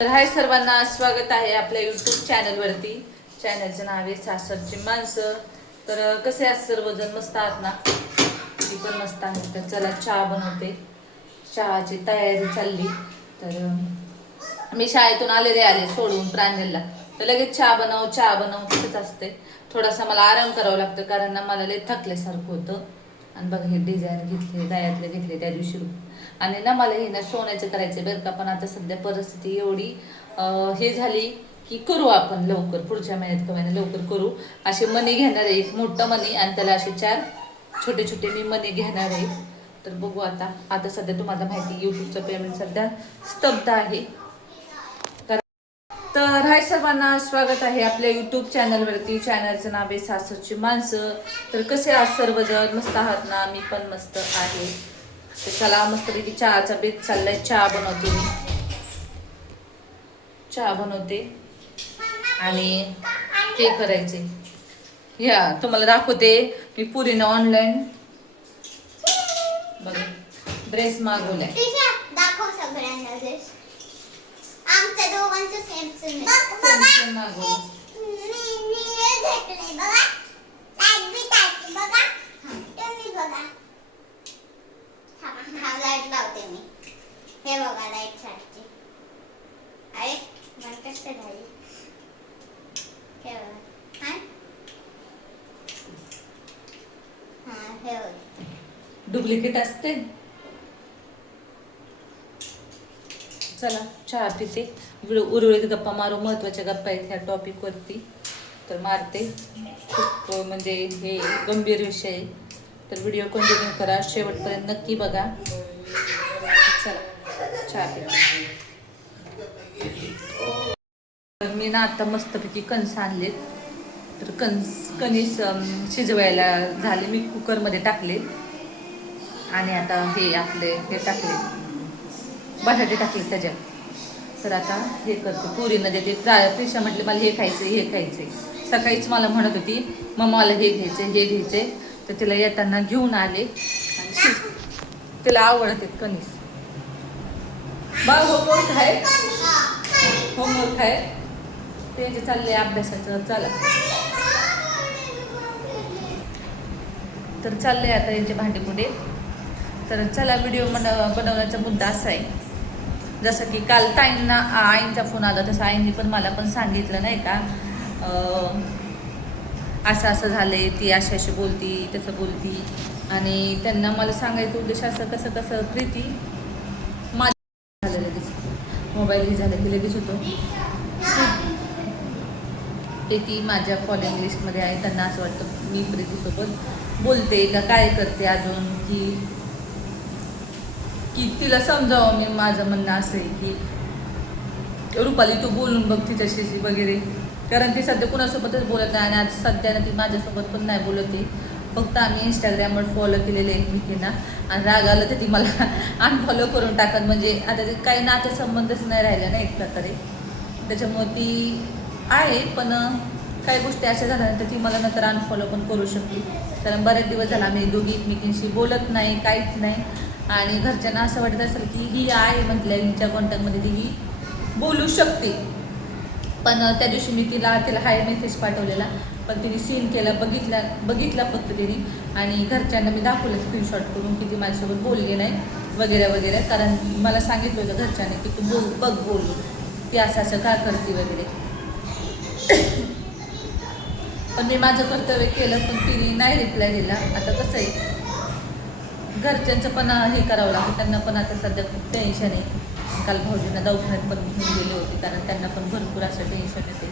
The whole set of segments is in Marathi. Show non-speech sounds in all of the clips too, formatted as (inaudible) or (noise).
तर हाय सर्वांना स्वागत आहे आपल्या युट्यूब चॅनलवरती चॅनलचं नाव आहे सासरची माणसं. तर कसे आहात सर्वजण मस्त आहात ना? ती पण मस्त आहे. तर चला चहा बनवते. चहाची तयारी चालली. तर मी शाळेतून आलेले आले सोडून प्रांजलला. तर लगेच चहा बनव चहा बनव तसंच असते. थोडासा मला आराम करावा लागतो कारण ना मला लय थकल्यासारखं होतं. आणि बघा हे डिझाईन घेतले दयातले घेतले त्या दिवशी आणि ना मला हे ना सोन्याचं करायचं बरं का पण आता सध्या परिस्थिती एवढी हे झाली की करू आपण लवकर पुढच्या महिन्यात किंवा महिन्यात लवकर करू. असे मनी घेणार आहे एक मोठं मनी आणि त्याला असे चार छोटे छोटे मी मनी घेणार आहे. तर बघू आता आता सध्या तुम्हाला माहिती यूट्यूबचं पेमेंट सध्या स्तब्ध आहे. तर हाय सर्वांना स्वागत आहे आपल्या युट्यूब चॅनलवरती चॅनलचं नाव आहे सासरची माणसं. तर कसे आज सर्वजण? मस्त आहात ना? मी पण मस्त आहे. तर चला मस्तपैकी चहाचा बेत चाललाय. चहा बनवते मी. चहा बनवते. आणि ते करायचे. या तुम्हाला दाखवते. मी पुरीनं ऑनलाईन बघा. ड्रेस मागवलाय तिच्या दाखव सगळ्यांना ड्रेस आमच्या दोघांचं सेम सेम Same same मागवलं. घेतलंय बघा. लाइट बी टाकली बघा. तुम्ही बघा. थांबा, हा लाइट लावते मी. हे बघा लाइट साठची अरे मला कसं झाली हे बघा. हा? हा हे बघा. डुप्लिकेट असते. चला चहा पिते. इकडे उरळीत गप्पा मारू महत्त्वाच्या गप्पा आहेत ह्या टॉपिक वरती. तर मारते. खूप म्हणजे हे गंभीर विषय आहे. तर व्हिडिओ कंटिन्यू करा. शेवटपर्यंत नक्की बघा. चला चहा पिते. तर मी ना आता मस्तपैकी कणस आणलेत. तर कणस कणीस शिजवायला झाले. मी कुकरमध्ये टाकले. आणि आता हे आपले हे टाकले. बटाटे टाकले त्याच्यात. तर आता हे करते पुरीनं देते प्रा- प्रिशा म्हटले मला हे खायचं हे खायचं सकाळीच मला म्हणत होती मग मला हे घ्यायचं हे घ्यायचे तर तिला येताना घेऊन आले. आणि शिज तिला आवडते कणीस. बा होमवर्क आहे? होमवर्क आहे? त्यांचे चालले अभ्यासाचं चला. तर चाललंय आता यांचे भांडे पुढे तर चला व्हिडिओ बन बनवण्याचा मुद्दा असा आहे. जसं की काल ताईंना आईंचा फोन आला तसं आईंनी पण मला पण सांगितलं नाही का? असं असं असं झालंय ती अशी अशी बोलती तसं बोलती. आणि त्यांना मला सांगायचं उद्देश असं कसं कसं प्रीती माझं झालं लगेच. मोबाईल हे झालं की लगेच होतो. ते ती माझ्या फॉलोइंग लिस्टमध्ये आहे त्यांना असं वाटतं मी प्रीतीसोबत बोलते का काय करते अजून की की तिला समजावं मी माझं म्हणणं असं आहे की रुपाली तू बोलून बघ तिच्याशी वगैरे. कारण ती सध्या कुणासोबतच बोलत नाही आणि आज सध्या ती माझ्यासोबत पण नाही बोलत आहे. फक्त आम्ही इंस्टाग्रामवर फॉलो केलेले एकमेकींना आणि राग आलं तर ती मला (laughs) अनफॉलो करून टाकत म्हणजे आता ते काही नातेसंबंधच नाही राहिला ना एक प्रकारे. त्याच्यामुळे ती आहे पण काही गोष्टी अशा झाल्या तर ती मला नंतर अनफॉलो पण करू शकते. कारण बरेच दिवस झाला आम्ही दोघी एकमेकींशी बोलत नाही काहीच नाही. आणि घरच्यांना असं वाटत असेल की ही आहे म्हटल्या हिच्या कॉन्टॅक्टमध्ये ती ही बोलू शकते. पण त्या दिवशी मी तिला तिला हाय मेसेज पाठवलेला. पण तिने सीन केला बघितला बघितला फक्त तिने. आणि घरच्यांना मी दाखवलं स्क्रीनशॉट करून की ती माझ्यासोबत बोलली नाही वगैरे वगैरे. कारण मला सांगितलं होतं घरच्यांनी की तू बोल बघ बोल. ती असं असं का करते वगैरे. (coughs) पण मी माझं कर्तव्य केलं पण तिने नाही रिप्लाय दिला. आता कसं आहे? घरच्यांचं पण हे करावं लागतं. त्यांना पण आता सध्या खूप टेन्शन आहे. काल भाऊजींना दवाखान्यात पण घेऊन गेले होते कारण त्यांना पण भरपूर असं टेन्शन येते.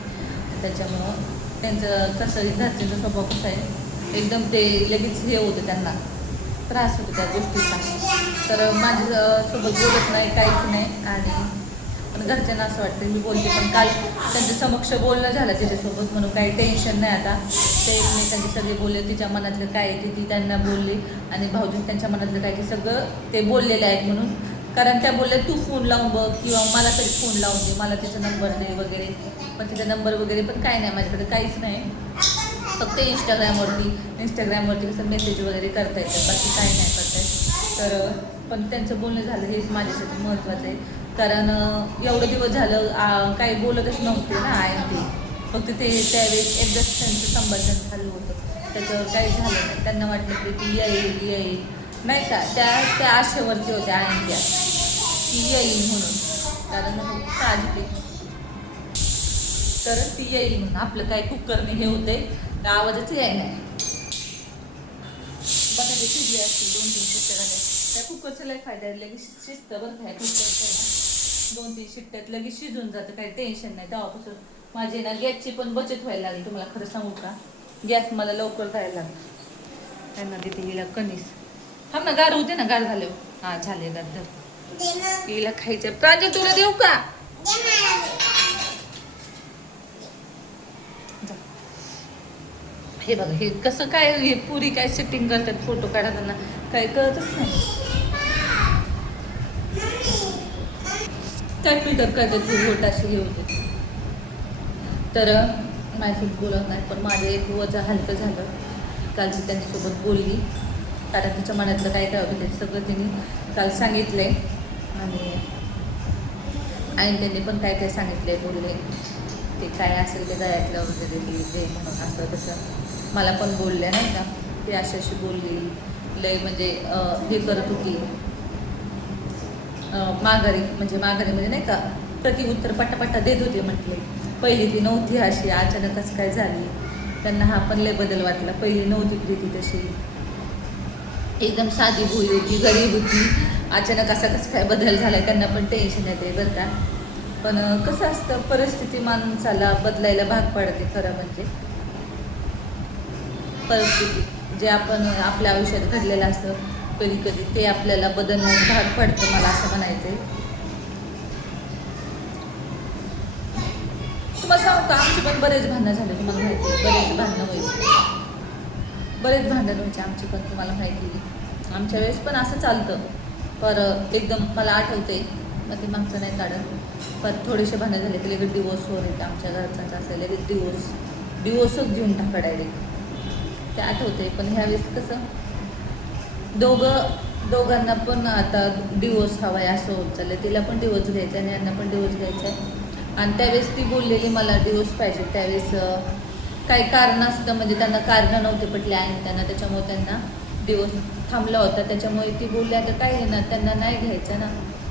त्याच्यामुळं त्यांचं कसं घरच्यांचा स्वभाव कसा आहे एकदम ते लगेच हे होतं त्यांना. त्रास होतो त्या गोष्टीचा. तर माझ्या सोबत बोलत नाही काहीच नाही. आणि पण घरच्यांना असं वाटतं मी बोलते पण काल त्यांच्या समक्ष बोलणं झालं त्याच्यासोबत म्हणून काही टेन्शन नाही आता. ते एकमेकांचे सगळे बोलले तिच्या मनातलं काय आहे ती त्यांना बोलली. आणि भाऊजी त्यांच्या मनातलं काय ते सगळं ते बोललेले आहेत म्हणून. कारण त्या बोलल्या तू फोन लावून बघ किंवा मला तरी फोन लावून दे मला तिचा नंबर दे वगैरे. पण तिचा नंबर वगैरे पण काय नाही माझ्याकडे काहीच नाही. फक्त इंस्टाग्रामवरती इंस्टाग्रामवरती कसं मेसेज वगैरे करता येतं बाकी काय नाही करता येत. तर पण त्यांचं बोलणं झालं हेच माझ्यासाठी महत्त्वाचं आहे. कारण एवढं दिवस झालं काही बोलतच नव्हते ना आय ते. फक्त ते त्यावेळेस एकदाच त्यांचं संभाषण झालं होतं. त्याच्यावर काही झालं नाही. त्यांना वाटलं की ती येईल येईल. नाही का? त्या त्या आशेवरती होत्या आयंद्या त्या की येईल म्हणून. कारण हो, काळजी ते तर ती येईल म्हणून. आपलं काय कुकरने हे होते आवाजच याय नाही. बटाटे शिजले असतील दोन तीन शिट्ट्या झाल्या. त्या कुकरचा लय फायदा आहे. लगेच शिजतं बरं काय कुकरचं ना. दोन तीन शिट्ट्यात लगेच शिजून जातं. काही टेन्शन नाही. तेव्हापासून माझी ना गॅसची पण बचत व्हायला लागली. तुम्हाला खरं सांगू का? गॅस मला लवकर जायला लागला. त्यांना तिथे हिला? कणीस. थांब ना गार होते ना गार झाले. हा झाले गार धर. हिला खायचं प्राजू तुला देऊ का? हे बघा हे कसं काय हे पुरी काय सेटिंग करतात फोटो काढताना? काय कळतच नाही. काय तर करतात हे बोट असे हे तर माझी बोलत नाही पण माझं एक वजा हलकं झालं. काल मी त्यांच्यासोबत बोलली. कारण तिच्या मनातलं काय काय होतं ते सगळं त्यांनी काल सांगितलं आहे आणि आणि त्यांनी पण काय काय सांगितलं आहे बोलले. ते काय असेल ते गळ्यातलं वगैरे ते जे म्हणून असं तसं. मला पण बोलले नाही का? ते अशी अशी बोलली. लय म्हणजे हे करत होती. माघारी म्हणजे माघारी म्हणजे नाही का? प्रतिउत्तर पटापटा देत होते म्हटले. पहिली ती नव्हती अशी अचानकच काय झाली. त्यांना हा पण लय बदल वाटला. पहिली नव्हती प्रीती तशी. एकदम साधी भुई होती गरीब होती. अचानक असा कसं काय बदल झालाय त्यांना पण टेन्शन येते बरं का. पण कसं असतं परिस्थिती माणसाला बदलायला भाग पडते खरं म्हणजे. परिस्थिती जे आपण आपल्या आयुष्यात घडलेलं असतं कधी कधी ते आपल्याला बदलण्यास भाग पडतं मला असं म्हणायचं आहे तुम्हाला सांगू का? आमची पण बरेच भांडणं झाले तुम्हाला माहिती आहे. बरेच भांडणं व्हायचे. बरेच भांडण व्हायचे आमची पण तुम्हाला माहिती आहे. आमच्या वेळेस पण असं चालतं. पर एकदम मला आठवते मग ते मागचं नाही काढत. पण थोडेसे भांडण झाले की लगेच डिवोर्स वगैरे येतं आमच्या घरचा असं लगेच डिवोर्स डिवोर्सच घेऊन टाका डायरेक्ट ते आठवते पण ह्यावेळेस कसं? दोघं दोघांना पण आता डिवोर्स हवा आहे असं होत चाललं तिला पण डिवोर्स घ्यायचा आणि यांना पण डिवोर्स घ्यायचा आहे आणि त्यावेळेस ती बोललेली मला दिवस पाहिजे. त्यावेळेस काही कारण असतं म्हणजे त्यांना कारणं नव्हते पटले आणि त्यांना त्याच्यामुळे त्यांना दिवस थांबला होता. त्याच्यामुळे ती बोलली आता काय ना त्यांना नाही घ्यायचं ना.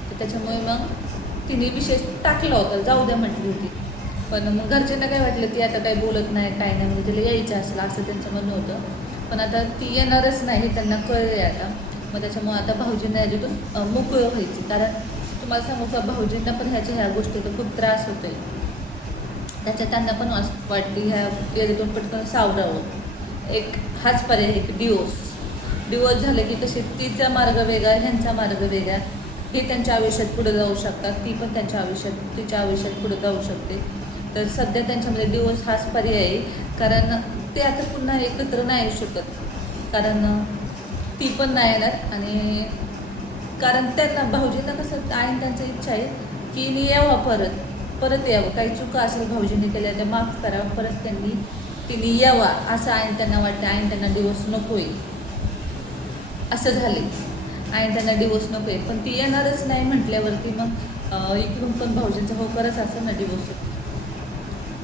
तर त्याच्यामुळे मग तिने विशेष टाकला होता. जाऊ द्या म्हटली होती. पण मग घरच्यांना काय वाटलं ती आता काही बोलत नाही काय नाही म्हणजे तिला यायचं असलं असं त्यांचं म्हणणं होतं. पण आता ती येणारच नाही हे त्यांना कळले आता. मग त्याच्यामुळे आता भाऊजींना याच्यातून मोकळं व्हायची. कारण तुम्हाला सांगू का भाऊजींना पण ह्याच्या ह्या गोष्टीचा खूप त्रास होतोय. त्याच्यात त्यांना पण असं वाटली ह्या याच्यातून पटकन सावरावं एक हाच पर्याय आहे डिओस डिवोर्स झालं की कसे तिचा मार्ग वेगळा ह्यांचा मार्ग वेगळा. हे त्यांच्या आयुष्यात पुढे जाऊ शकतात ती पण त्यांच्या आयुष्यात तिच्या आयुष्यात पुढे जाऊ शकते. तर सध्या त्यांच्यामध्ये डिवोर्स हाच पर्याय आहे कारण ते आता पुन्हा एकत्र नाही येऊ शकत. कारण ती पण नाही येणार आणि कारण त्यांना भाऊजींना कसं आहे त्यांची इच्छा आहे की मी यावं परत परत यावं. काही चुका असेल भाऊजींनी केल्या त्या माफ करा परत त्यांनी की मी यावा असं आहे त्यांना वाटतं. आहे त्यांना दिवस नको आहे असं झाले आणि त्यांना डिवोर्स नको आहे पण ती येणारच नाही म्हटल्यावरती मग इकडून पण भाऊजींचा होकरच असं ना डिवोर्स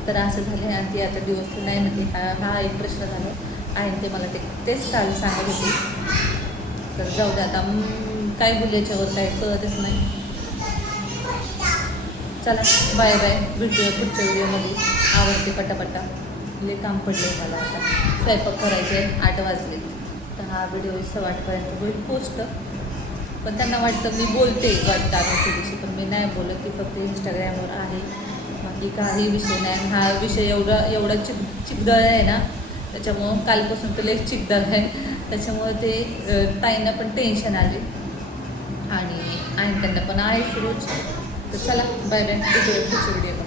तर असं झालं आणि ती आता डिवोर्स नाही म्हणते हा हा एक प्रश्न झाला. आणि ते मला ते तेच काल सांगत होते. तर जाऊ दे आता. काय बोलू याच्यावर काय कळतच नाही. चला बाय बाय भेटूया पुढच्या व्हिडिओमध्ये. आवडते पटापटा. लय काम पडले मला आता. स्वयंपाक करायचे आठ वाजले. तर हा व्हिडिओ सव्वा आठपर्यंत होईल पोस्ट पण त्यांना वाटतं मी बोलते वाटतं आम्ही दिवशी पण मी नाही बोलत. ती फक्त इंस्टाग्रामवर आहे. बाकी काही विषय नाही. हा विषय एवढा एवढा चिक चिकदळ आहे ना त्याच्यामुळं कालपासून तर एक चिकदळ आहे. त्याच्यामुळं ते ताईंना पण टेन्शन आले आणि आणि त्यांना पण आहे रोज. तर चला बाय बाय व्हिडिओ पुढच्या